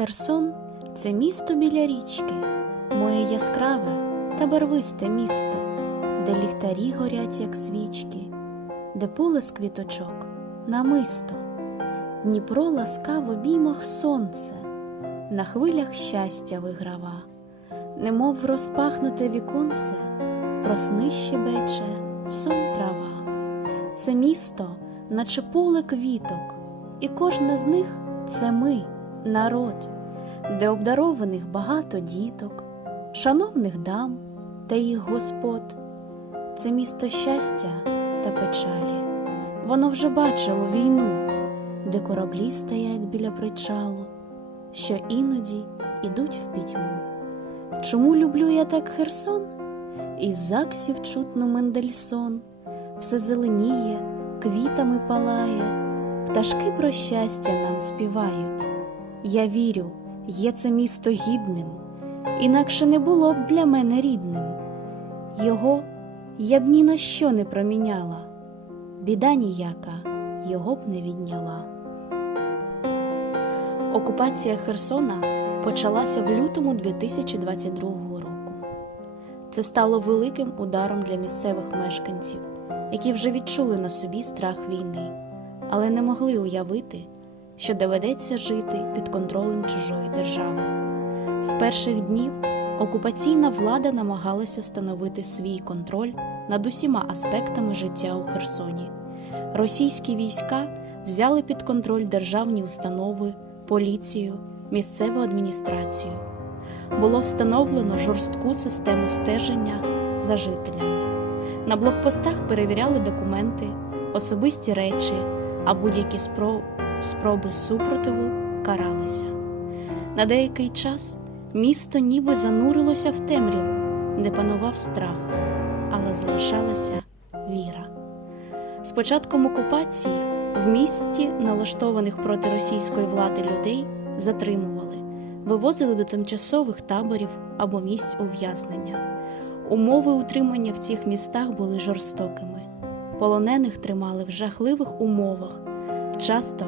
Херсон це місто біля річки, моє яскраве та барвисте місто, де ліхтарі горять, як свічки, де поле з квіточок намисто, Дніпро ласкав в обіймах сонце, на хвилях щастя виграва, немов розпахнуте віконце, просни щебече сон трава. Це місто, наче поле квіток, і кожна з них це ми, народ, де обдарованих багато діток, шановних дам та їх господ. Це місто щастя та печалі. Воно вже бачило війну, де кораблі стоять біля причалу, що іноді ідуть в пітьму. Чому люблю я так Херсон? Із заксів чутно Мендельсон, все зеленіє, квітами палає, пташки про щастя нам співають. Я вірю, є це місто гідним, інакше не було б для мене рідним. Його я б ні на що не проміняла, біда ніяка його б не відняла. Окупація Херсона почалася в лютому 2022 року. Це стало великим ударом для місцевих мешканців, які вже відчули на собі страх війни, але не могли уявити, що доведеться жити під контролем чужої держави. З перших днів окупаційна влада намагалася встановити свій контроль над усіма аспектами життя у Херсоні. Російські війська взяли під контроль державні установи, поліцію, місцеву адміністрацію. Було встановлено жорстку систему стеження за жителями. На блокпостах перевіряли документи, особисті речі, а будь-які спро- спроби супротиву каралися. На деякий час місто ніби занурилося в темряву, де панував страх, але залишалася віра. З початком окупації в місті налаштованих проти російської влади людей затримували, вивозили до тимчасових таборів або місць ув'язнення. Умови утримання в цих містах були жорстокими. Полонених тримали в жахливих умовах, часто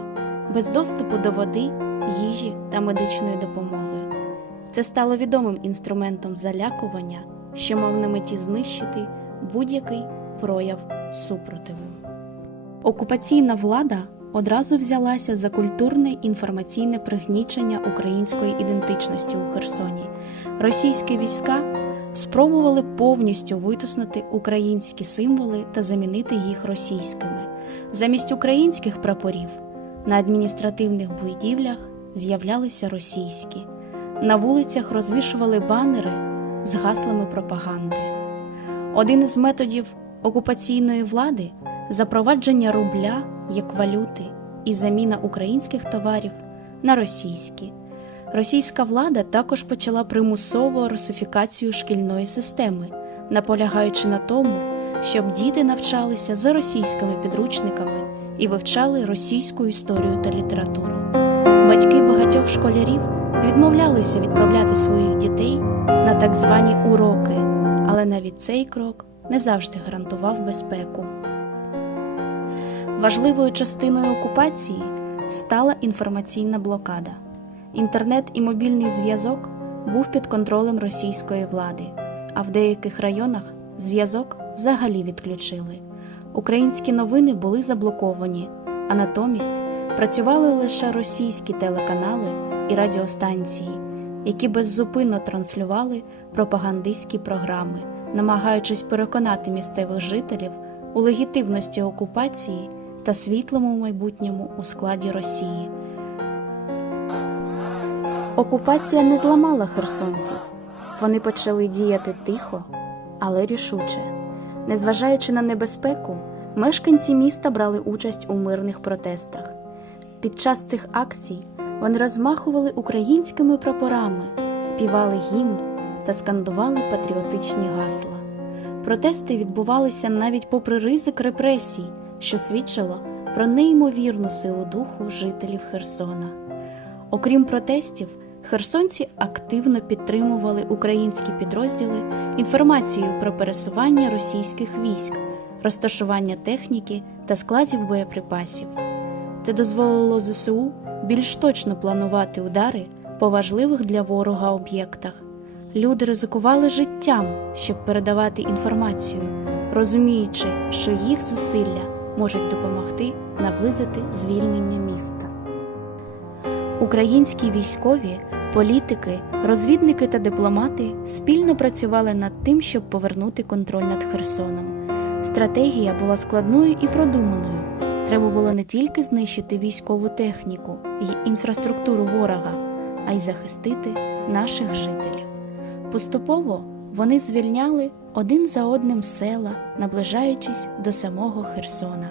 без доступу до води, їжі та медичної допомоги. Це стало відомим інструментом залякування, що мав на меті знищити будь-який прояв супротиву. Окупаційна влада одразу взялася за культурне інформаційне пригнічення української ідентичності у Херсоні. Російські війська спробували повністю витиснути українські символи та замінити їх російськими. Замість українських прапорів на адміністративних будівлях з'являлися російські. На вулицях розвішували банери з гаслами пропаганди. Один із методів окупаційної влади запровадження рубля як валюти і заміна українських товарів на російські. Російська влада також почала примусову русифікацію шкільної системи, наполягаючи на тому, щоб діти навчалися за російськими підручниками і вивчали російську історію та літературу. Батьки багатьох школярів відмовлялися відправляти своїх дітей на так звані уроки, але навіть цей крок не завжди гарантував безпеку. Важливою частиною окупації стала інформаційна блокада. Інтернет і мобільний зв'язок був під контролем російської влади, а в деяких районах зв'язок взагалі відключили. Українські новини були заблоковані, а натомість працювали лише російські телеканали і радіостанції, які беззупинно транслювали пропагандистські програми, намагаючись переконати місцевих жителів у легітимності окупації та світлому майбутньому у складі Росії. Окупація не зламала херсонців. Вони почали діяти тихо, але рішуче. Незважаючи на небезпеку, мешканці міста брали участь у мирних протестах. Під час цих акцій вони розмахували українськими прапорами, співали гімн та скандували патріотичні гасла. Протести відбувалися навіть попри ризик репресій, що свідчило про неймовірну силу духу жителів Херсона. Окрім протестів, херсонці активно підтримували українські підрозділи інформацією про пересування російських військ, розташування техніки та складів боєприпасів. Це дозволило ЗСУ більш точно планувати удари по важливих для ворога об'єктах. Люди ризикували життям, щоб передавати інформацію, розуміючи, що їх зусилля можуть допомогти наблизити звільнення міста. Українські військові, політики, розвідники та дипломати спільно працювали над тим, щоб повернути контроль над Херсоном. Стратегія була складною і продуманою. Треба було не тільки знищити військову техніку і інфраструктуру ворога, а й захистити наших жителів. Поступово вони звільняли один за одним села, наближаючись до самого Херсона.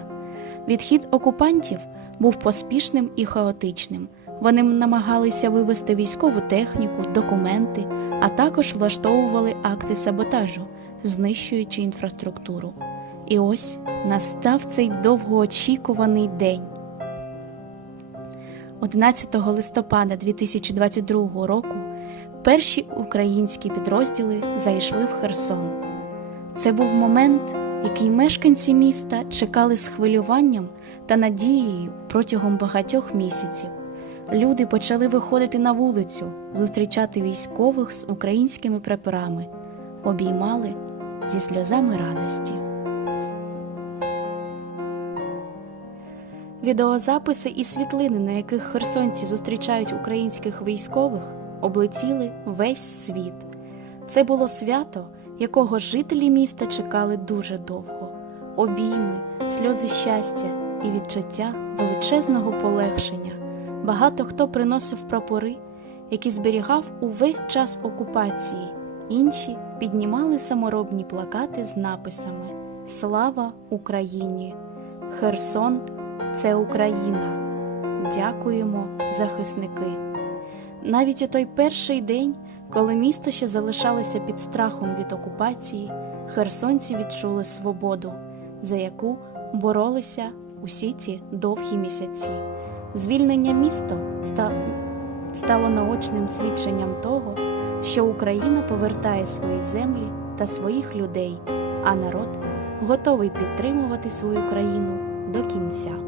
Відхід окупантів був поспішним і хаотичним. Вони намагалися вивести військову техніку, документи, а також влаштовували акти саботажу, знищуючи інфраструктуру. І ось настав цей довгоочікуваний день. 11 листопада 2022 року перші українські підрозділи зайшли в Херсон. Це був момент, який мешканці міста чекали з хвилюванням та надією протягом багатьох місяців. Люди почали виходити на вулицю, зустрічати військових з українськими прапорами, обіймали зі сльозами радості. Відеозаписи і світлини, на яких херсонці зустрічають українських військових, облетіли весь світ. Це було свято, якого жителі міста чекали дуже довго: обійми, сльози щастя і відчуття величезного полегшення. Багато хто приносив прапори, які зберігав увесь час окупації, інші піднімали саморобні плакати з написами Слава Україні! Херсон це Україна! Дякуємо, захисники! Навіть у той перший день, коли місто ще залишалося під страхом від окупації, херсонці відчули свободу, за яку боролися усі ці довгі місяці. Звільнення міста стало наочним свідченням того, що Україна повертає свої землі та своїх людей, а народ готовий підтримувати свою країну до кінця.